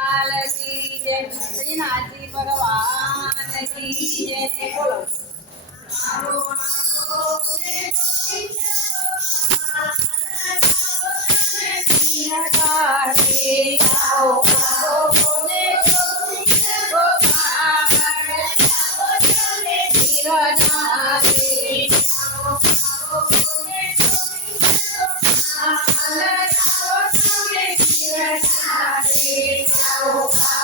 Yeah. Jesus, I will follow.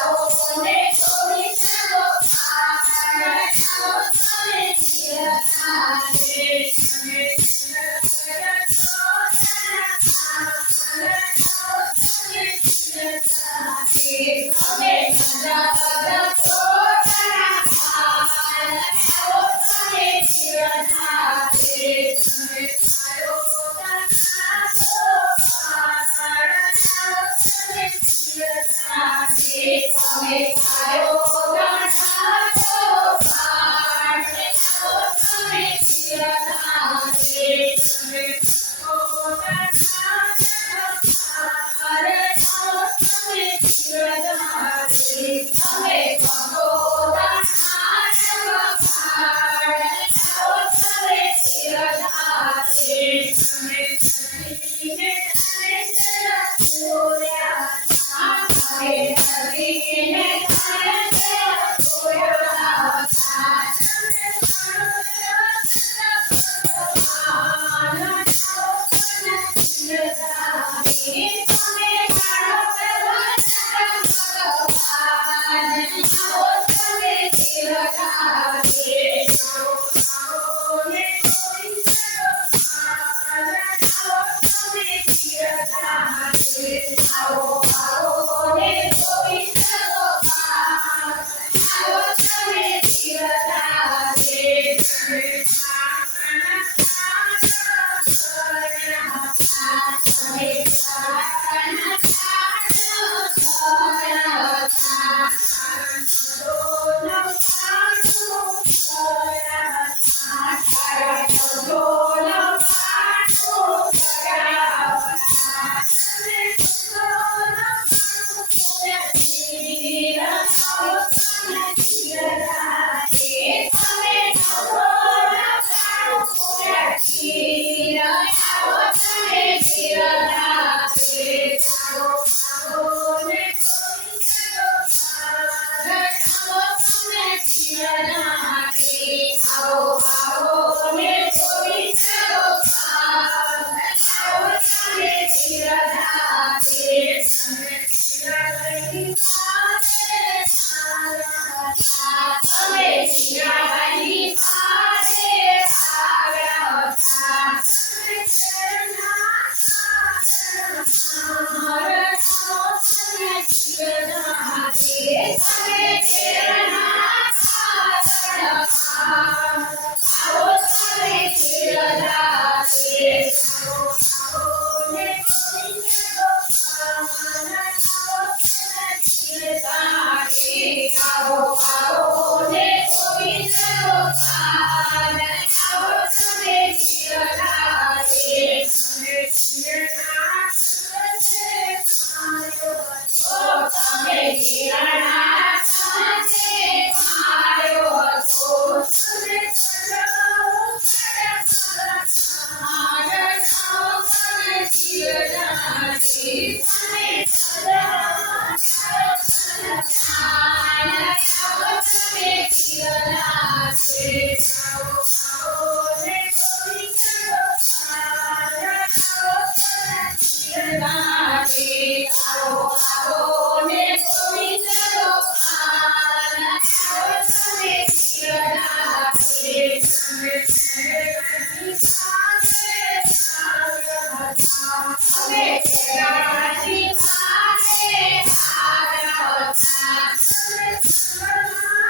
Thank you. Christmas. Uh -huh.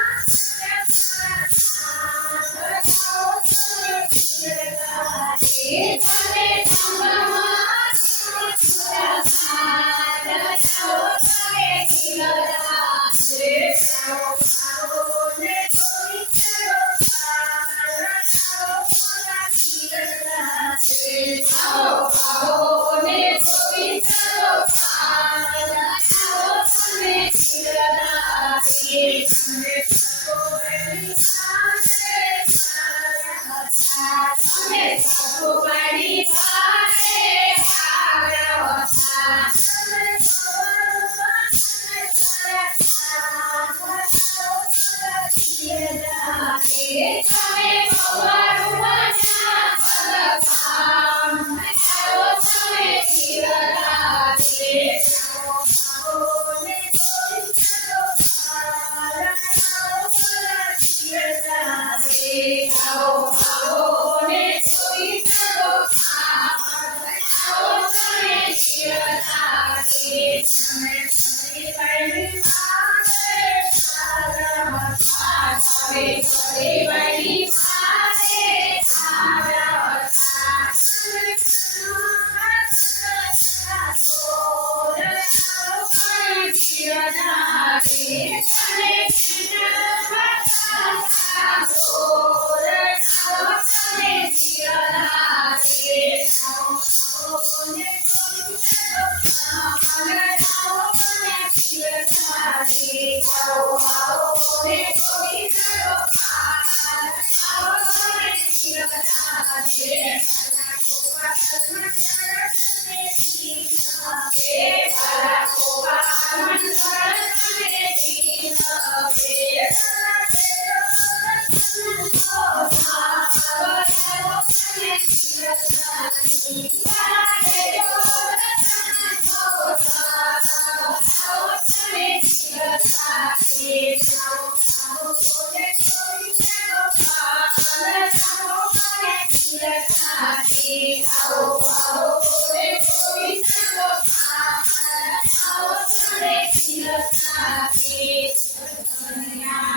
Just happy to